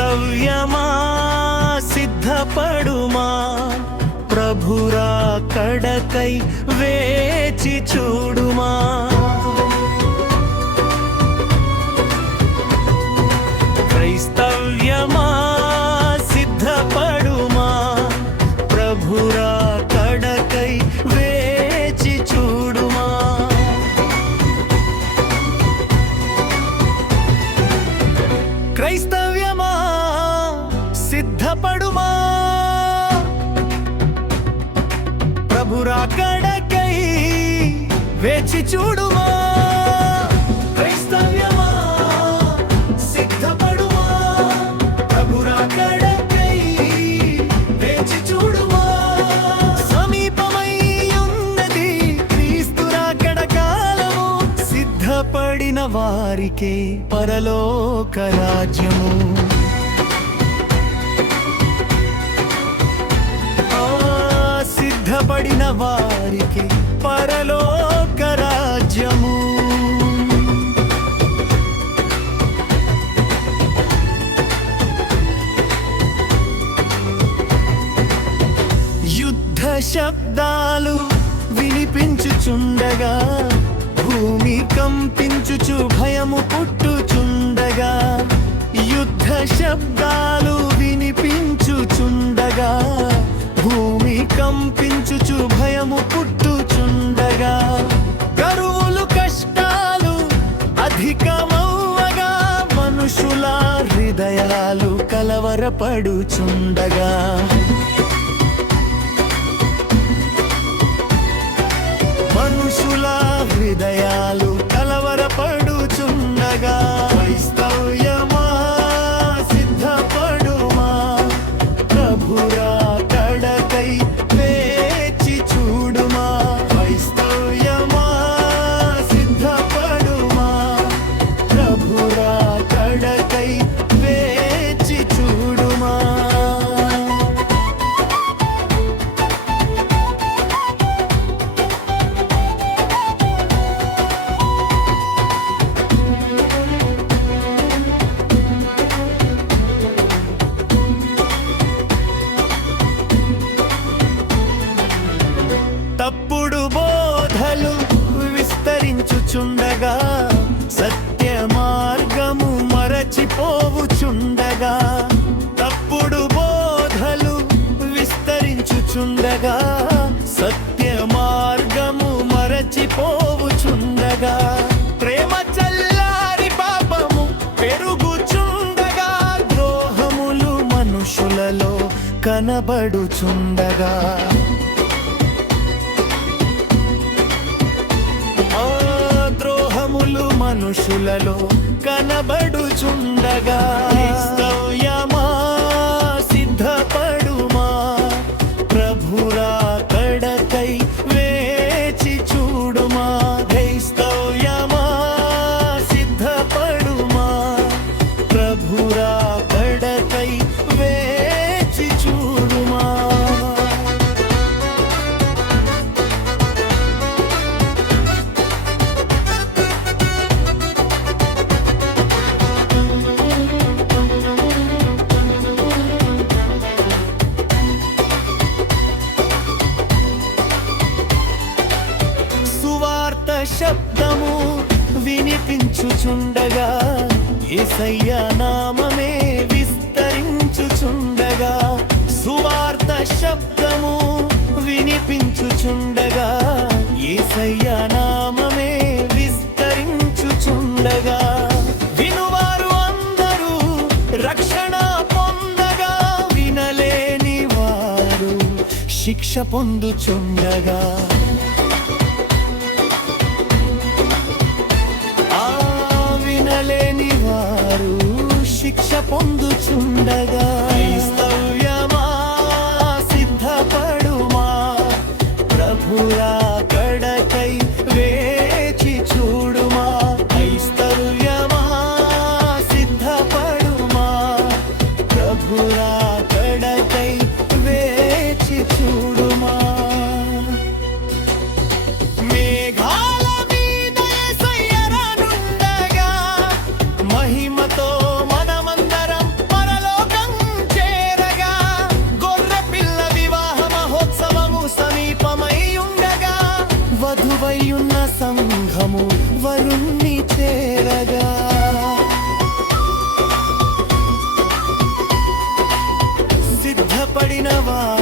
క్రైస్తవ్యమా సిద్ధపడుమా, ప్రభురా కడకై వేచి చూడుమా. క్రైస్తవ్యమా సిద్ధపడుమా, ప్రభురా కడకై వేచి చూడుమా. క్రైస్తవ్యమా సిద్ధపడుమా, ప్రభురా కడకై వేచి చూడుమా. క్రైస్తవ్యమా సిద్ధపడుమా, ప్రభురా కడకై వేచి చూడుమా. సమీపమై ఉన్నది క్రీస్తు రాకడ కాలము, సిద్ధపడిన వారికే పరలోక రాజ్యము. సిద్ధపడిన వారికి పరలోక రాజ్యము. యుద్ధ శబ్దాలు వినిపించుచుండగా, భూమి కంపించుచు భయము పుట్టుచుండగా. యుద్ధ శబ్దాలు వినిపించుచుండగా, భూమి కంపించుచు భయము పుట్టుచుండగా. కరువులు కష్టాలు అధికమవ్వగా, మనుషుల హృదయాలు కలవరపడుచుండగా. మనుషుల హృదయాలు కలవరపడుచుండగా. క్రైస్తవ్యమా సిద్ధపడుమా, ప్రభురా కడకై వేచి చూడుమా. క్రైస్తవ్యమా సిద్ధపడుమా, ప్రభురా కడకై వేచి చూడుమా. తప్పుడు బోధలు విస్తరించుచుండగా, సత్య మార్గము మరచిపోవుచుండగా. తప్పుడు బోధలు విస్తరించుచుండగా, సత్య మార్గము మరచిపోవుచుండగా. ప్రేమ చల్లారి పాపము పెరుగుచుండగా, ద్రోహములు మనుషులలో కనబడుచుండగా. ద్రోహములు మనుషులలో కనబడుచుండగా. క్రైస్తవ్యమా సిద్ధపడుమా, ప్రభురా కడకై వేచి చూడుమా. క్రైస్తవ్యమా సిద్ధపడుమా, ప్రభురా కడకై వేచి చూడుమా. శబ్దము వినిపించుచుండగా, యేసయ్య నామమే విస్తరించుచుండగా. సువార్త శబ్దము వినిపించుచుండగా, యేసయ్య నామమే విస్తరించుచుండగా. వినువారు అందరూ రక్షణ పొందగా, వినలేని వారు శిక్ష పొందుచుండగా. వినలేని వారు శిక్ష పొందుచుండగా. క్రైస్తవ్యమా సిద్ధపడుమా, ప్రభురా కడకై వేచి చూడుమా. క్రైస్తవ్యమా సిద్ధపడుమా, ప్రభురా కడకై వేచి చూడుమా. మేఘాల మీద యేసయ్య రానుండగా, మహిమతో మనమందరం పరలోక ఎదురుచూస్తున్న సంఘము వరుణ్ణి చేరగా సిద్ధపడిన వారు